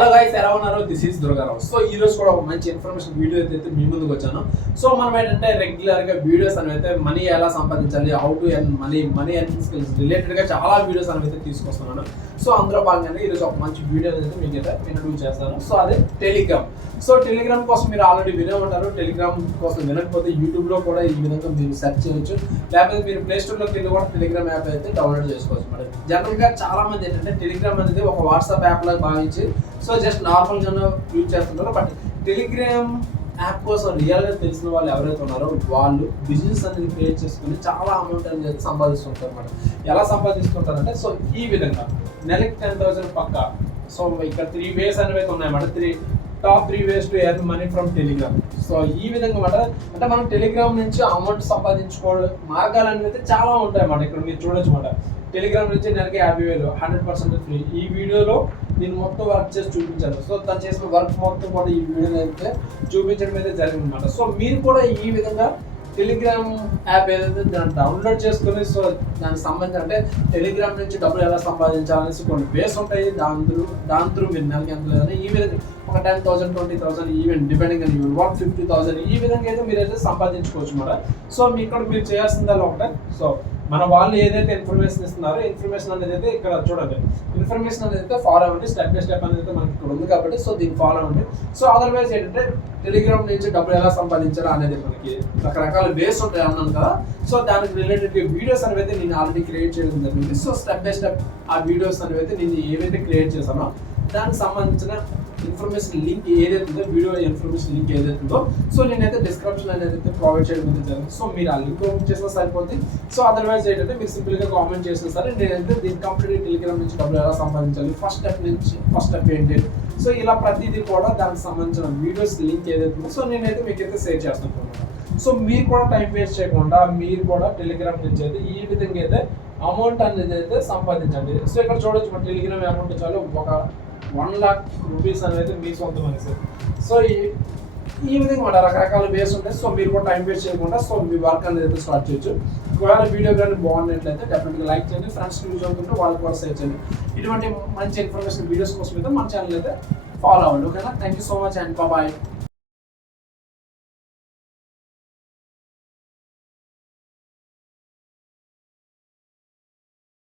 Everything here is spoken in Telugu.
హలో గైస్, ఎలా ఉన్నారు? This is Durgarao. సో ఈ రోజు కూడా ఒక మంచి ఇన్ఫర్మేషన్ వీడియో అయితే మీ ముందుకు వచ్చాను. సో మనం ఏంటంటే రెగ్యులర్ గా వీడియోస్ అనేవి అయితే మనీ ఎలా సంపాదించాలి, how to earn money earning skills related గా చాలా వీడియోస్ అనేవి అయితే తీసుకొస్తున్నాను. సో అందులో భాగంగా ఈరోజు ఒక మంచి వీడియో అయితే మీకు అయితే ఇంట్రడ్యూస్ చేస్తాను. సో అదే టెలిగ్రామ్. సో టెలిగ్రామ్ కోసం మీరు ఆల్రెడీ వినే ఉంటారు. టెలిగ్రామ్ కోసం వినకపోతే యూట్యూబ్ లో కూడా ఈ విధంగా మీరు సెర్చ్ చేయొచ్చు, లేకపోతే మీరు ప్లే స్టోర్ లోకి వెళ్ళి కూడా టెలిగ్రామ్ యాప్ అయితే డౌన్లోడ్ చేసుకోవచ్చు. మరి జనరల్ గా చాలా మంది ఏంటంటే టెలిగ్రామ్ అనేది ఒక వాట్సాప్ యాప్ లాగా భావించి సో జస్ట్ నార్మల్ గా యూజ్ చేస్తుంటారు. బట్ టెలిగ్రామ్ యాప్ కోసం రియల్ గా తెలిసిన వాళ్ళు ఎవరైతే ఉన్నారో వాళ్ళు బిజినెస్ అనేది క్రియేట్ చేసుకుని చాలా అమౌంట్ అనేది సంపాదిస్తుంటారు అన్నమాట. ఎలా సంపాదిస్తుంటారంటే సో ఈ విధంగా నెలకి 10,000 పక్కా. సో ఇక్కడ 3 ways అనేవి ఉన్నాయన్నమాట. Top 3 ways to earn money from Telegram. So ఈ విధంగా అన్నమాట. అంటే మనం టెలిగ్రామ్ నుంచి అమౌంట్ సంపాదించుకోవడం మార్గాలు అనేవి అయితే చాలా ఉంటాయి అన్నమాట. ఇక్కడ మీరు చూడొచ్చు అన్నమాట. టెలిగ్రామ్ నుంచి నెలకి 50,000 100% ఫ్రీ. ఈ వీడియోలో నేను మొత్తం వర్క్ చేసి చూపించాను. సో తను చేసిన వర్క్ మొత్తం కూడా ఈ వీడియోలో అయితే చూపించడం అయితే జరిగింది అనమాట. సో మీరు కూడా ఈ విధంగా టెలిగ్రామ్ యాప్ ఏదైతే దాన్ని డౌన్లోడ్ చేసుకుని సో దానికి సంబంధించి అంటే టెలిగ్రామ్ నుంచి డబ్బులు ఎలా సంపాదించాలనేసి కొన్ని వేస్ ఉంటాయి. దాని త్రూ మీరు నెలకి ఎంత లేదని ఈ విధంగా ఒక 10,000 20,000 ఈవెన్ డిపెండింగ్ అని 50,000 ఈ విధంగా అయితే మీరు అయితే సంపాదించుకోవచ్చు అన్నమాట. సో మీ ఇక్కడ మీరు చేయాల్సిందల్లా ఒకటే. సో మన వాళ్ళు ఏదైతే ఇన్ఫర్మేషన్ ఇస్తున్నారో ఇన్ఫర్మేషన్ అనేది అయితే ఇక్కడ చూడండి. ఇన్ఫర్మేషన్ అనేది అయితే ఫాలో అవ్వండి. స్టెప్ బై స్టెప్ అనేది మనకి ఇక్కడ ఉంది కాబట్టి సో దీన్ని ఫాలో అవ్వండి. సో అదర్వైజ్ ఏంటంటే టెలిగ్రామ్ నుంచి డబ్బులు ఎలా సంపాదించాలా అనేది మనకి రకరకాల వేస్ ఉంటాయి అన్నాను కదా. సో దానికి రిలేటెడ్ వీడియోస్ అనేవి అయితే నేను ఆల్రెడీ క్రియేట్ చేయడం జరిగింది. సో స్టెప్ బై స్టెప్ ఆ వీడియోస్ అనేవి అయితే నేను ఏవైతే క్రియేట్ చేశానో దానికి సంబంధించిన ఇన్ఫర్మేషన్ లింక్ ఏదైతే ఉందో వీడియో ఇన్ఫర్మేషన్ లింక్ ఏదైతే ఉందో సో నేనైతే డిస్క్రిప్షన్ అనేది అయితే ప్రొవైడ్ చేయడం జరిగింది. సో మీరు ఆ లింక్ ఓపెన్ చేసినా సరిపోతుంది. సో అదర్వైజ్ ఏంటంటే మీరు సింపుల్గా కామెంట్ చేసినా సరే నేనైతే దీని కంప్లీట్ టెలిగ్రామ్ నుంచి డబ్బులు ఎలా సంపాదించాలి, ఫస్ట్ స్టెప్ ఏంటి, సో ఇలా ప్రతిదీ కూడా దానికి సంబంధించిన వీడియోస్ లింక్ ఏదైతే ఉందో సో నేనైతే మీకైతే షేర్ చేస్తాను. సో మీరు కూడా టైం వేస్ట్ చేయకుండా మీరు కూడా టెలిగ్రామ్ నుంచి అయితే ఈ విధంగా అయితే అమౌంట్ అనేది అయితే సంపాదించండి. సో ఇక్కడ చూడొచ్చు మన టెలిగ్రామ్ అమౌంట్ చాలు ఒక 1 lakh రూపీస్ అనేది మీ సొంతం అని సార్. సో ఈ విధంగా మన రకరకాల వేస్ ఉంటాయి. సో మీరు కూడా టైం వేస్ట్ చేయకుండా సో మీ వర్క్ అనేది అయితే స్టార్ట్ చేయొచ్చు. ఒకవేళ వీడియో కానీ బాగున్నట్లయితే డెఫినెట్గా లైక్ చేయండి. ఫ్రెండ్స్కి యూజ్ అవుతుంటే వాళ్ళకి కూడా షేర్ చేయండి. ఇటువంటి మంచి ఇన్ఫర్మేషన్ వీడియోస్ కోసం అయితే మన ఛానల్ అయితే ఫాలో అవ్వండి. ఓకేనా? Thank you so much and bye.